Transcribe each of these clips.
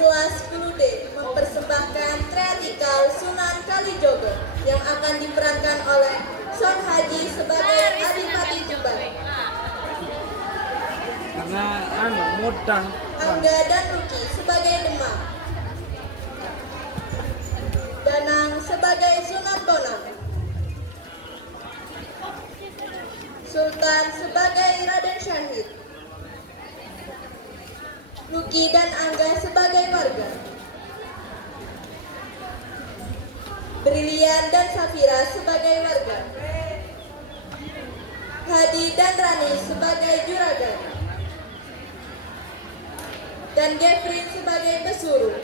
kelas 10D mempersembahkan teatrikal Sunan Kalijogo yang akan diperankan oleh Son Haji sebagai Adipati Tuban, karena mudah. Angga dan Luki sebagai Demang, Danang sebagai Sunan Bonang, Sultan sebagai Raden Syahid, Luki dan Angga sebagai warga, Brilian dan Safira sebagai warga, Hadi dan Rani sebagai juragan, dan Gefrin sebagai pesuruh.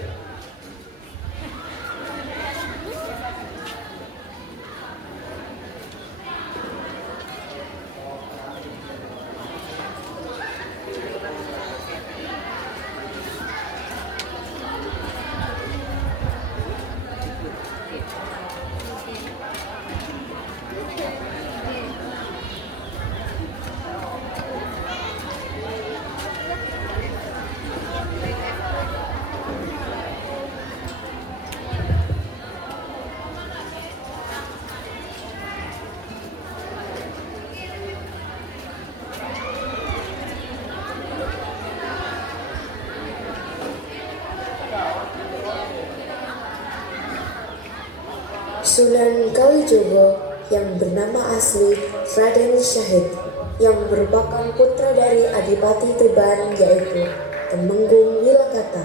Sunan Kalijogo yang bernama asli Raden Syahid yang merupakan putra dari Adipati Tuban yaitu Temenggung Wilakata.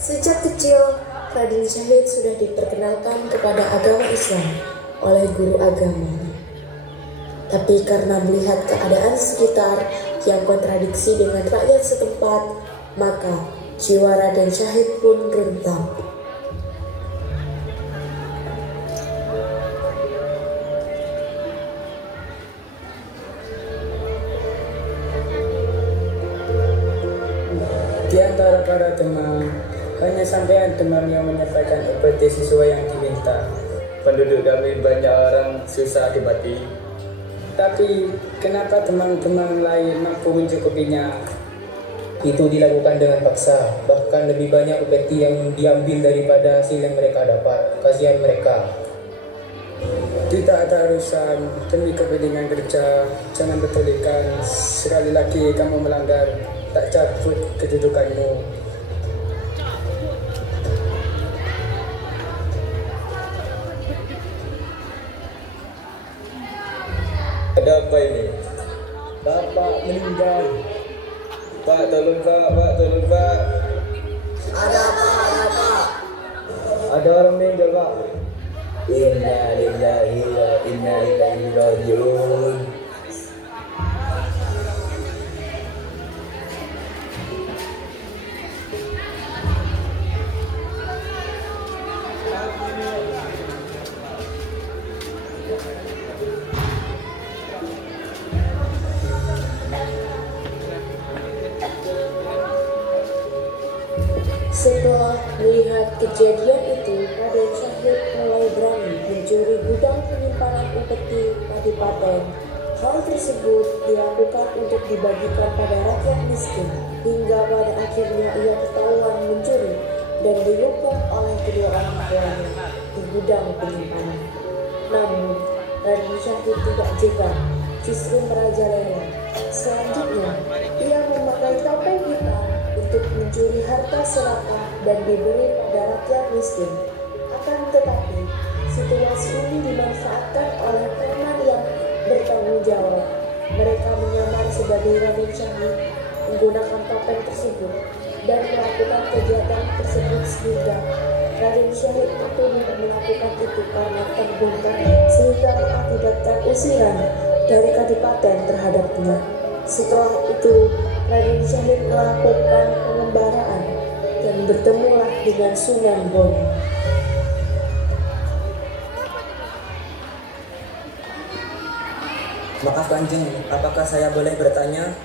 Sejak kecil, Raden Syahid sudah diperkenalkan kepada agama Islam oleh guru agamanya. Tapi karena melihat keadaan sekitar yang kontradiksi dengan rakyat setempat, maka jiwa Raden Syahid pun rentan. Di antara para teman, hanya sampean teman yang menyampaikan upeti sesuai yang diminta. Penduduk kami banyak orang susah dibati. Tapi kenapa teman-teman lain mampu mencukupinya? Itu dilakukan dengan paksa. Bahkan lebih banyak upeti yang diambil daripada hasil yang mereka dapat. Kasihan mereka. Kita tak urusan demi kepentingan kerja. Jangan betulikan. Sekali lagi kamu melanggar, tak cabut kedudukanmu. Ada apa ini? Bapak meninggal. Pak, tolong Pak. Ada apa? Ada orang meninggal, Pak. Inna lillahi wa inna ilaihi raji'un. Setelah melihat kejadian itu, Raden Syahid mulai berani mencuri gudang penyimpanan upeti Kadipaten. Hal tersebut dilakukan untuk dibagikan pada rakyat miskin, hingga pada akhirnya ia ketahuan mencuri dan dihukum oleh kedua orang tuanya di gudang penyimpanan. Namun, Raden Syahid tidak jeka, justru merajalela. Selanjutnya, ia memakai topeng hitam untuk mencuri harta serakah dan diberi pada rakyat miskin. Akan tetapi, situasi ini dimanfaatkan oleh preman yang bertanggung jawab. Mereka menyamar sebagai Raden Syahid, menggunakan topeng tersebut dan melakukan kegiatan tersebut sehingga Raden Syahid itu melakukan itu karena terbongkar sehingga mengakibatkan usiran dari Kadipaten terhadapnya. Setelah itu, Raden Syahid melakukan pengembaraan dan bertemulah dengan Sunan Bonang. Maaf Kanjeng, apakah saya boleh bertanya?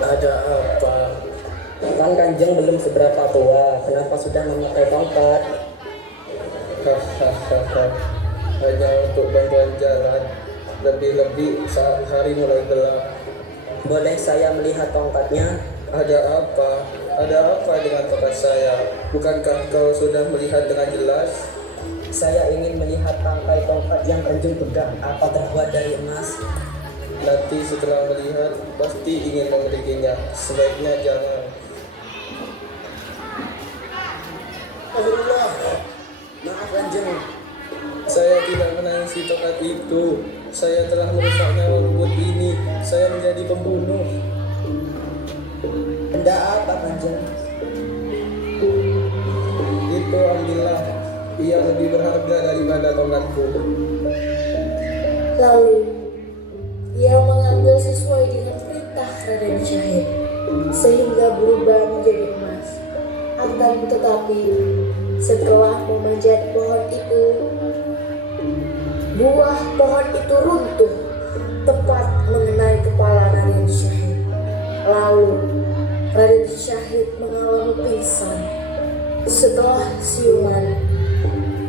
Ada apa? Kan Kanjeng belum seberapa tua, kenapa sudah memakai tongkat? Hahaha. Hanya untuk bantuan jalan. Lebih-lebih saat hari mulai gelap. Boleh saya melihat tongkatnya? Ada apa? Ada apa dengan tongkat saya? Bukankah kau sudah melihat dengan jelas? Saya ingin melihat tangkai tongkat yang Kanjeng pegang. Apa terbuat dari emas? Nanti setelah melihat, pasti ingin memilikinya. Sebaiknya jangan. Allah, maaf Kanjeng. Saya tidak menangisi tongkat itu. Saya telah merusak nyawa rumput ini. Saya menjadi pembunuh. Benda apa Kanjeng? Itu ambillah. Ia lebih berharga daripada tongkatku. Lalu, ia mengambil sesuai dengan perintah Raden Syahid, sehingga berubah menjadi emas. Akan tetapi, setelah memanjat pohon itu, buah pohon itu runtuh, tepat mengenai kepala Raden Syahid. Lalu, Raden Syahid mengalami pingsan. Setelah siuman,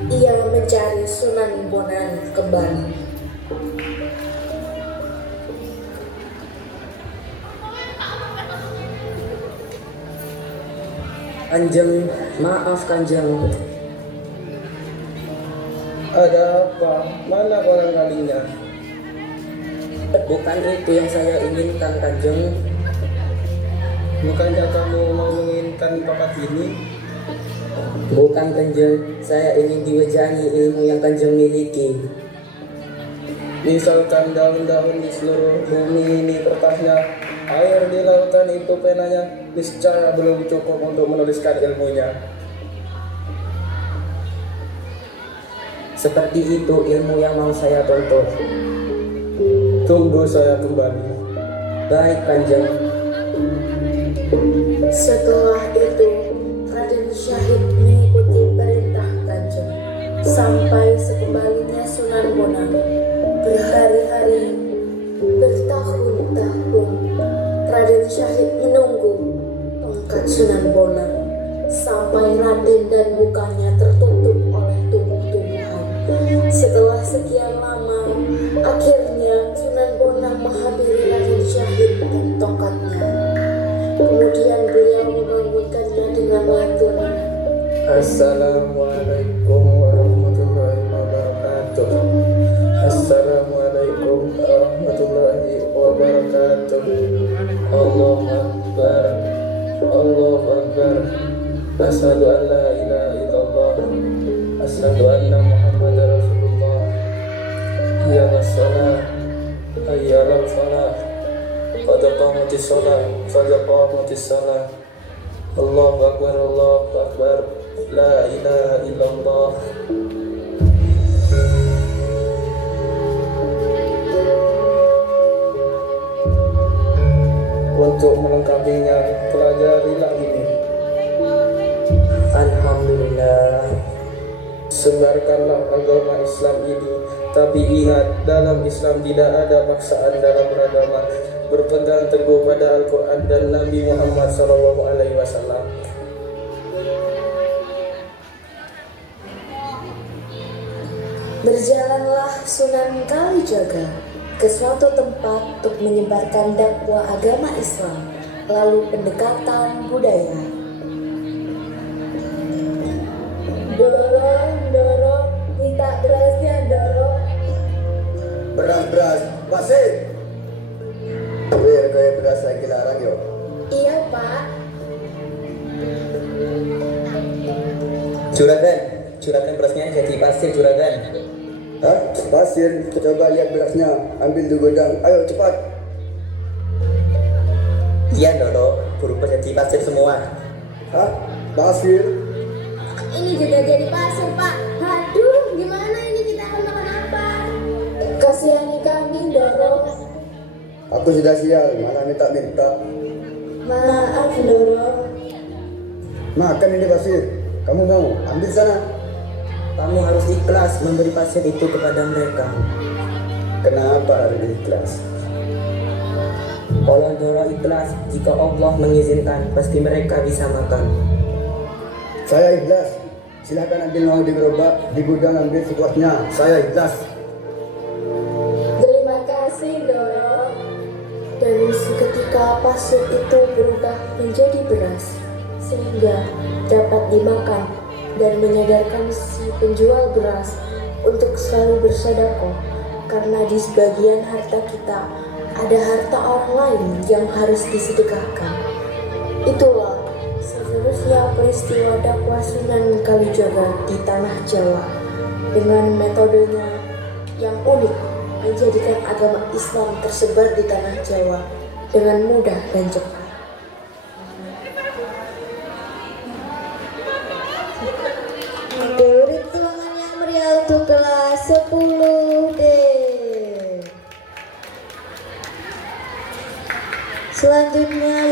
ia mencari Sunan Bonang kembali. Kanjeng, maaf Kanjeng. Ada apa? Mana orang kalinya? Bukan itu yang saya inginkan Kanjeng. Bukannya kamu mau menginginkan tongkat ini? Bukan Kanjeng, saya ingin diwejangi ilmu yang Kanjeng miliki. Misalkan daun-daun di seluruh bumi ini kertasnya, air di lautan itu penanya, niscaya belum cukup untuk menuliskan ilmunya. Seperti itu ilmu yang mau saya tuntut. Tunggu saya kembali. Baik Kanjeng. Setelah itu, Raden Syahid mengikuti perintah Kanjeng sampai sekembalinya Sunan Bonang. Berhari-hari, bertahun-tahun, Raden Syahid menunggu tongkat Sunan Bonang sampai Raden dan mukanya tertutup oleh tumbuh-tumbuhan. Setelah sekian lama, akhirnya Sunan Bonang menghampiri Raden Syahid dan tongkatnya. Kemudian beliau membangunkannya dengan lantunan, Assalamualaikum warahmatullahi wabarakatuh. Assalamualaikum warahmatullahi wabarakatuh. Allahu Akbar. Allahu Akbar. Asyhadu an la ilaha illallah. Asyhadu anna Muhammadar Rasulullah. Hayya 'alas shalah. Hayya 'alal falah. Qad qamatis shalah. Qad qamatis shalah. Allahu Akbar. Allahu Akbar. La ilaha illallah. Untuk melengkapinya, pelajarilah ini. Alhamdulillah. Sebarkanlah agama Islam ini. Tapi ingat, dalam Islam tidak ada paksaan dalam beragama. Berpegang teguh pada Al-Quran dan Nabi Muhammad SAW. berjalanlah Sunan Kalijaga ke suatu tempat untuk menyebarkan dakwah agama Islam, lalu pendekatan budaya. Dorong, minta berasnya dorong. Beras, wasit. Kaya beras lagi larang yo. Iya Pak. Juragan berasnya jadi pasir juragan. Hah? Pasir, coba lihat berasnya. Ambil di gudang. Ayo cepat. Iya Doro, berubah jadi pasir semua. Hah? Pasir? Ini juga jadi pasir, Pak. Aduh, gimana ini kita akan makan apa? Kasihani kami dorong. Aku sudah sial, mana minta-minta. Maaf dorong. Makan ini pasir. Kamu mau? Ambil sana. Kamu harus ikhlas memberi pasir itu kepada mereka. Kenapa harus ikhlas? Kalau Doro ikhlas, jika Allah mengizinkan, pasti mereka bisa makan. Saya ikhlas. Silakan ambil mau di gerobak, di gudang ambil sepuasnya. Saya ikhlas. Terima kasih dorong. Dan seketika pasir itu berubah menjadi beras. sehingga dapat dimakan dan menyadarkan si penjual beras untuk selalu bersedekah, karena di sebagian harta kita ada harta orang lain yang harus disedekahkan. Itulah seterusnya peristiwa dakwah Sunan Kalijaga di tanah Jawa dengan metodenya yang unik, menjadikan agama Islam tersebar di tanah Jawa dengan mudah dan cepat. Beri tangan yang meriah untuk kelas 10D. Selanjutnya